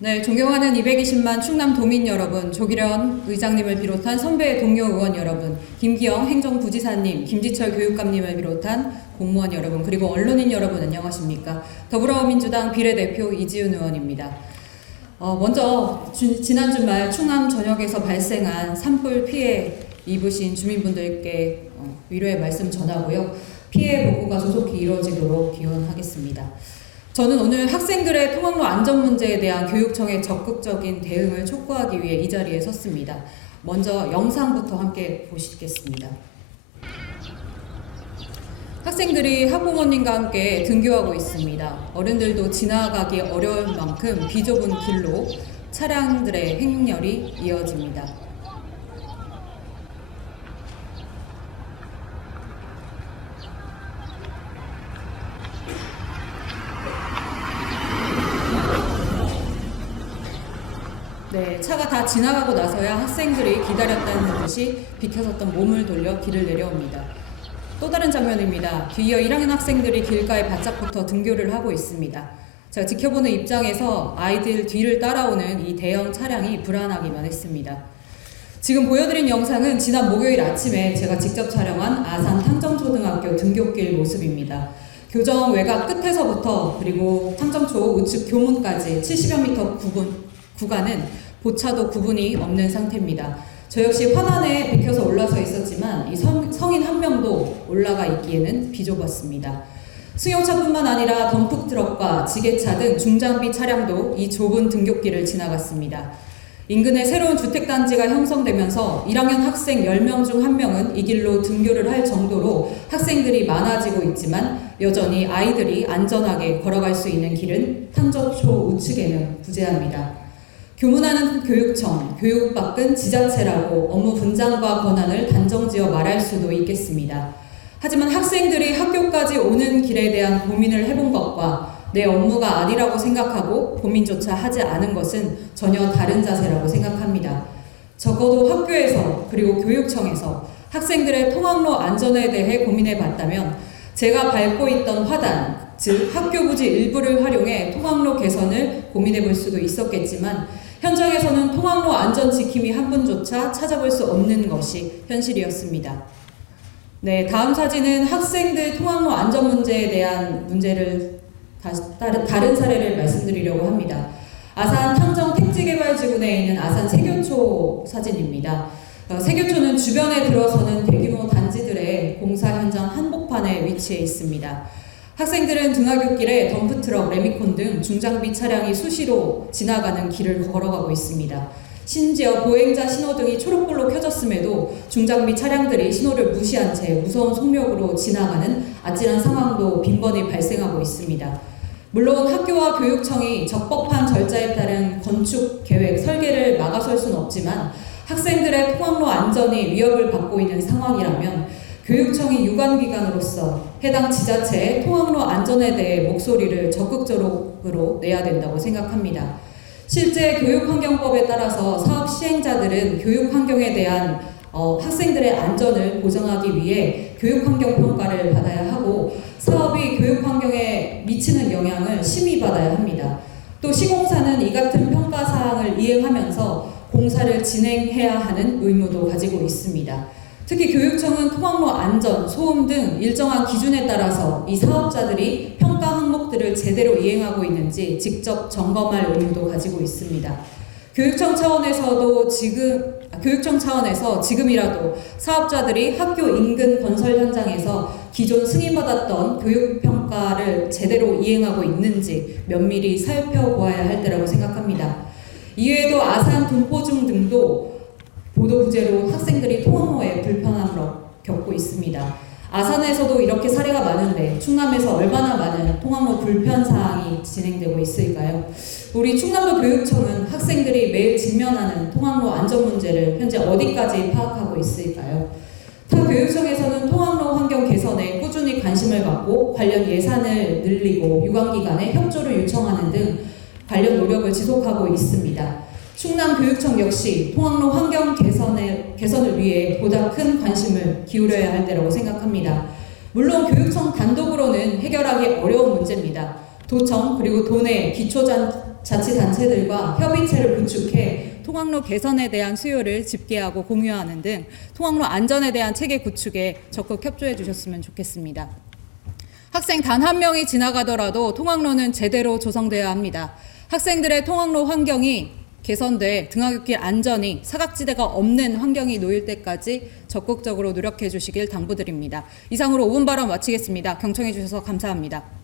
네, 존경하는 220만 충남 도민 여러분, 조기련 의장님을 비롯한 선배 동료 의원 여러분, 김기영 행정부지사님, 김지철 교육감님을 비롯한 공무원 여러분, 그리고 언론인 여러분 안녕하십니까? 더불어민주당 비례대표 이지은 의원입니다. 먼저 지난 주말 충남 전역에서 발생한 산불 피해 입으신 주민분들께 위로의 말씀 전하고요. 피해 복구가 조속히 이루어지도록 기원하겠습니다. 저는 오늘 학생들의 통학로 안전 문제에 대한 교육청의 적극적인 대응을 촉구하기 위해 이 자리에 섰습니다. 먼저 영상부터 함께 보시겠습니다. 학생들이 학부모님과 함께 등교하고 있습니다. 어른들도 지나가기 어려울 만큼 비좁은 길로 차량들의 행렬이 이어집니다. 네, 차가 다 지나가고 나서야 학생들이 기다렸다는 듯이 비켜섰던 몸을 돌려 길을 내려옵니다. 또 다른 장면입니다. 뒤이어 1학년 학생들이 길가에 바짝부터 등교를 하고 있습니다. 제가 지켜보는 입장에서 아이들 뒤를 따라오는 이 대형 차량이 불안하기만 했습니다. 지금 보여드린 영상은 지난 목요일 아침에 제가 직접 촬영한 아산 탕정초등학교 등교길 모습입니다. 교정 외곽 끝에서부터 그리고 탕정초 우측 교문까지 70여 미터 구간은 보차도 구분이 없는 상태입니다. 저 역시 환안에 비켜서 올라서 있었지만 이 성인 한 명도 올라가 있기에는 비좁았습니다. 승용차뿐만 아니라 덤프트럭과 지게차 등 중장비 차량도 이 좁은 등굣길을 지나갔습니다. 인근에 새로운 주택단지가 형성되면서 1학년 학생 10명 중 1명은 이 길로 등교를 할 정도로 학생들이 많아지고 있지만 여전히 아이들이 안전하게 걸어갈 수 있는 길은 탕정초 우측에는 부재합니다. 교문하는 교육청, 교육박은 지자체라고 업무 분장과 권한을 단정지어 말할 수도 있겠습니다. 하지만 학생들이 학교까지 오는 길에 대한 고민을 해본 것과 내 업무가 아니라고 생각하고 고민조차 하지 않은 것은 전혀 다른 자세라고 생각합니다. 적어도 학교에서 그리고 교육청에서 학생들의 통학로 안전에 대해 고민해 봤다면 제가 밟고 있던 화단, 즉 학교 부지 일부를 활용해 통학로 개선을 고민해 볼 수도 있었겠지만 현장에서는 통학로 안전 지킴이 한 분조차 찾아볼 수 없는 것이 현실이었습니다. 네, 다음 사진은 학생들 통학로 안전 문제에 대한 문제를 다른 사례를 말씀드리려고 합니다. 아산 탕정 택지개발지구내에 있는 아산 세교초 사진입니다. 세교초는 주변에 들어서는 대규모 단지들의 공사 현장 한복판에 위치해 있습니다. 학생들은 등하굣길에 덤프트럭, 레미콘 등 중장비 차량이 수시로 지나가는 길을 걸어가고 있습니다. 심지어 보행자 신호등이 초록불로 켜졌음에도 중장비 차량들이 신호를 무시한 채 무서운 속력으로 지나가는 아찔한 상황도 빈번히 발생하고 있습니다. 물론 학교와 교육청이 적법한 절차에 따른 건축, 계획, 설계를 막아설 수는 없지만 학생들의 통학로 안전이 위협을 받고 있는 상황이라면 교육청이 유관기관으로서 해당 지자체의 통학로 안전에 대해 목소리를 적극적으로 내야 된다고 생각합니다. 실제 교육환경법에 따라서 사업 시행자들은 교육환경에 대한 학생들의 안전을 보장하기 위해 교육환경평가를 받아야 하고 사업이 교육환경에 미치는 영향을 심의받아야 합니다. 또 시공사는 이 같은 평가사항을 이행하면서 공사를 진행해야 하는 의무도 가지고 있습니다. 특히 교육청은 통학로 안전, 소음 등 일정한 기준에 따라서 이 사업자들이 평가 항목들을 제대로 이행하고 있는지 직접 점검할 의무도 가지고 있습니다. 교육청 차원에서 지금이라도 사업자들이 학교 인근 건설 현장에서 기존 승인받았던 교육평가를 제대로 이행하고 있는지 면밀히 살펴보아야 할 때라고 생각합니다. 이외에도 아산 분포중 등도 보도 부재로 학생들이 통학로에 불편함을 겪고 있습니다. 아산에서도 이렇게 사례가 많은데 충남에서 얼마나 많은 통학로 불편 사항이 진행되고 있을까요? 우리 충남도 교육청은 학생들이 매일 직면하는 통학로 안전 문제를 현재 어디까지 파악하고 있을까요? 타 교육청에서는 통학로 환경 개선에 꾸준히 관심을 갖고 관련 예산을 늘리고 유관기관에 협조를 요청하는 등 관련 노력을 지속하고 있습니다. 충남교육청 역시 통학로 환경 개선을 위해 보다 큰 관심을 기울여야 할 때라고 생각합니다. 물론 교육청 단독으로는 해결하기 어려운 문제입니다. 도청 그리고 도내 기초자치 자치단체들과 협의체를 구축해 통학로 개선에 대한 수요를 집계하고 공유하는 등 통학로 안전에 대한 체계 구축에 적극 협조해 주셨으면 좋겠습니다. 학생 단 한 명이 지나가더라도 통학로는 제대로 조성되어야 합니다. 학생들의 통학로 환경이 개선돼 등하굣길 안전이 사각지대가 없는 환경이 놓일 때까지 적극적으로 노력해 주시길 당부드립니다. 이상으로 5분 발언 마치겠습니다. 경청해 주셔서 감사합니다.